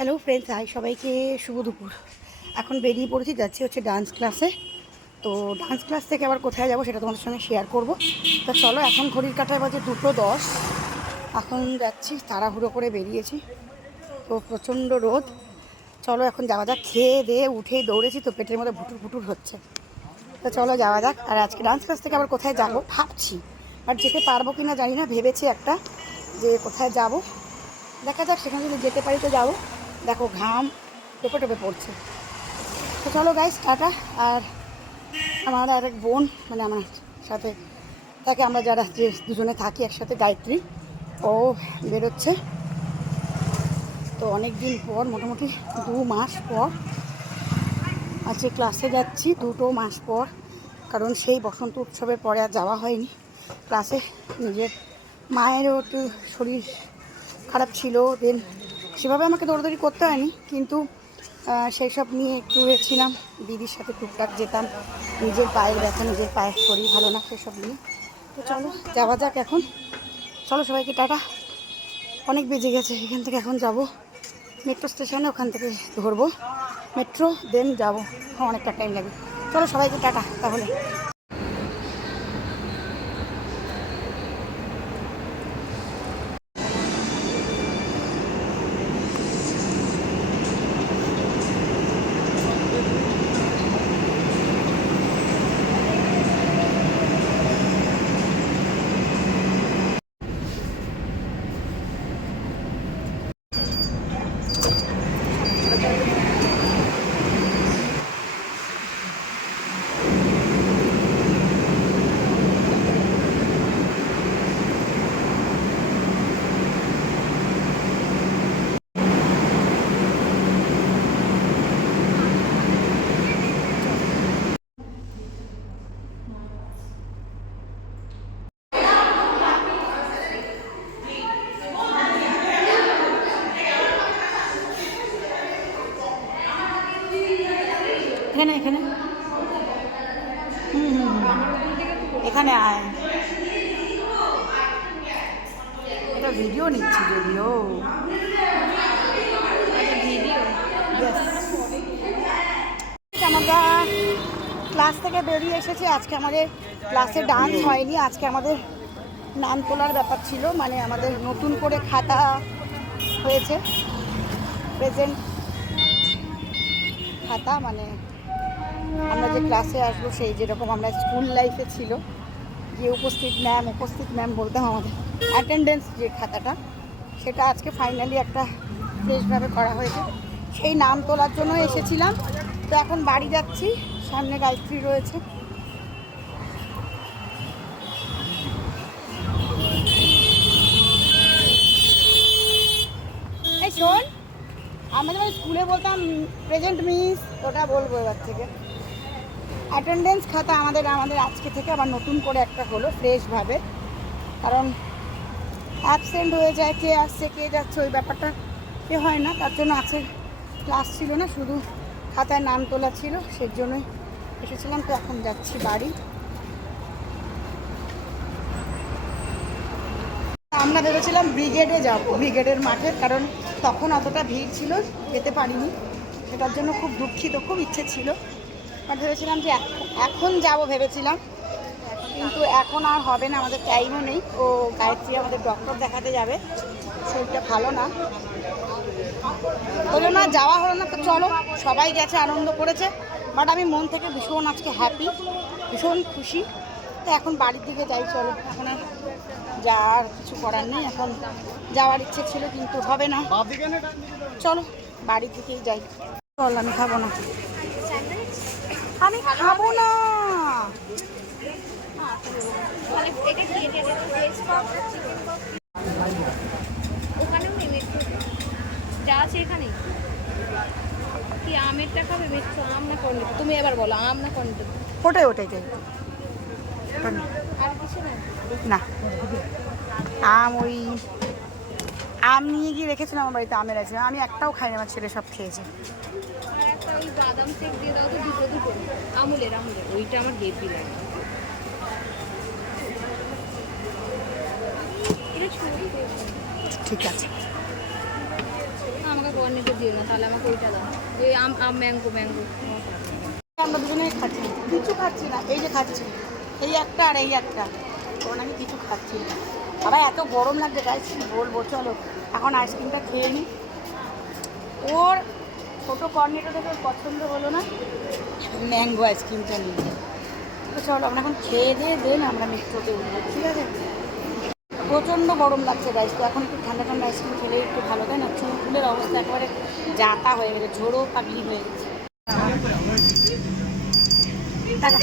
Hello friends, high সবাইকে শুভ দুপুর। এখন বেরিয়ে পড়েছি, যাচ্ছি হচ্ছে ডান্স ক্লাসে। তো ডান্স ক্লাস থেকে আবার কোথায় যাব সেটা তোমাদের সঙ্গে শেয়ার করব। তো চলো, এখন ঘড়ির কাঁটায় বাজে 2:10। এখন যাচ্ছি, তাড়াহুড়ো করে বেরিয়েছি, তো প্রচণ্ড রোদ। চলো এখন যাওয়া যাক। খেয়ে দিয়ে উঠেই দৌড়েছি, তো পেটের মধ্যে ভুটুর ভুটুর হচ্ছে। তো চলো যাওয়া যাক। আর আজকে ডান্স ক্লাস থেকে আবার কোথায় যাব ভাবছি, আর যেতে পারবো কি না জানি না। ভেবেছি একটা যে কোথায় যাব, দেখা যাক। সেখানে যদি যেতে পারি তো যাবো। দেখো ঘাম টোপে টোপে পড়ছে। তো চলো গাইস, টাটা। আর আমার আর এক বোন, মানে আমার সাথে থাকে, আমরা যারা যে দুজনে থাকি একসাথে, গায়ত্রী, ও বেরোচ্ছে। তো অনেক দিন পর, মোটামুটি 2 মাস পর আজকে ক্লাসে যাচ্ছি, 2 মাস পর। কারণ সেই বসন্ত উৎসবের পরে আর যাওয়া হয়নি ক্লাসে। নিজের মায়েরও একটু শরীর খারাপ ছিল, দেন সেভাবে আমাকে দৌড়াদৌড়ি করতে হয়নি, কিন্তু সেই সব নিয়ে একটু ছিলাম। দিদির সাথে টুকটাক যেতাম, নিজের পায়ের ব্যথা, নিজের পায়ের শরীর ভালো না, সেসব নিয়ে। তো চলো যাওয়া যাক এখন। চলো সবাইকে টাটা। অনেক বেজে গেছে, এখান থেকে এখন যাব মেট্রো স্টেশনে, ওখান থেকে ধরবো মেট্রো, দেন যাবো। অনেকটা টাইম লাগে। চলো সবাইকে টাটা তাহলে। এখানে এখানে এখানে আয়। এটা ভিডিও নিচ্ছি, যদিও আমরা ক্লাস থেকে বেরিয়ে এসেছি। আজকে আমাদের ক্লাসে ডান্স হয়নি, আজকে আমাদের নাম তোলার ব্যাপার ছিল। মানে আমাদের নতুন করে খাতা হয়েছে, প্রেজেন্ট খাতা। মানে আমরা যে ক্লাসে আসবো, সেই যেরকম আমরা স্কুল লাইফে ছিল, যে উপস্থিত ম্যাম বলতাম, আমাদের অ্যাটেন্ডেন্স যে খাতাটা, সেটা আজকে ফাইনালি একটা ফ্রেশভাবে করা হয়েছে। সেই নাম তোলার জন্য এসেছিলাম। তো এখন বাড়ি যাচ্ছি, সামনে গায়ত্রী রয়েছে। এই শোন, আমরা যখন স্কুলে বলতাম প্রেজেন্ট মিস, ওটা বলবো এবার থেকে। অ্যাটেন্ডেন্স খাতা আমাদের আজকে থেকে আবার নতুন করে একটা হলো ফ্রেশভাবে। কারণ অ্যাবসেন্ট হয়ে যায়, কে আসছে কে যাচ্ছে ওই ব্যাপারটা কে হয় না। তার জন্য আজকে ক্লাস ছিল না, শুধু খাতায় নাম তোলা ছিল, সেই জন্যই এসেছিলাম। তো এখন যাচ্ছি বাড়ি। আমরা ভেবেছিলাম ব্রিগেডে যাব, ব্রিগেডের মাঠে, কারণ তখন অতটা ভিড় ছিল, যেতে পারিনি। সেটার জন্য খুব দুঃখিত, খুব ইচ্ছে ছিল। আর ভেবেছিলাম যে এখন যাব ভেবেছিলাম, কিন্তু এখন আর হবে না, আমাদের টাইমও নেই। ও গায়ত্রী আমাদের ডক্টর দেখাতে যাবে, শরীরটা ভালো না, হলো না, যাওয়া হলো না। তো চলো, সবাই গেছে, আনন্দ করেছে, বাট আমি মন থেকে ভীষণ আজকে হ্যাপি, ভীষণ খুশি। তো এখন বাড়ির দিকে যাই, চলো। এখন আর যাওয়ার কিছু করার নেই, এখন যাওয়ার ইচ্ছে ছিল কিন্তু হবে না। চলো বাড়ির দিকেই যাই। চল, আমি খাবো না, আমি খাবো না। ওখানেও নেই মেট্রো, যা আছে এখানেই। কি আমেরটা খাবে? মেট্রো আম না কর্নেট? তুমি এবার বলো, আম না কর্নেট? ওটাই ওটাই চাই। আর কিছু না? না, আম, ওই আম নিয়ে গিয়ে রেখেছিলাম আমার বাড়িতে, আমের আছে, আমি একটাও খাইনি, আমার ছেলে সব খেয়েছে। আর একটা ওই বাদাম শেক দিয়ে দাও তো, দুটো দুটো। আমুলের ওইটা আমার হেভি লাগে। এটা ছড়ি ঠিক আছে। আমাকে কর্নেটো দিও না, তাহলে আমাকে ওইটা দাও। এই ম্যাঙ্গো ম্যাঙ্গো। আমরা দুজনেই খাচ্ছি, কিছু খাচ্ছি না, এই যে খাচ্ছি এই একটা আর এই একটা, কারণ আমি কিছু খাচ্ছি না। বাবা এত গরম লাগছে গাইস, কি বলবো। চলো এখন আইসক্রিমটা খেয়ে নিই। ওর ছোটো কর্নেটো থেকে ওর পছন্দ হলো না, ম্যাঙ্গো আইসক্রিমটা নিয়ে। তো চলো আমরা এখন খেয়ে দিয়ে দেন আমরা মেট্রোতে উঠবো, ঠিক আছে? প্রচণ্ড গরম লাগছে গাইস, তো এখন একটু ঠান্ডা ঠান্ডা আইসক্রিম খেলে একটু ভালো, তাই না? চুলের অবস্থা একেবারে যাতা হয়ে গেছে, ঝোড়ো পাগলি হয়ে গেছে। টাটা।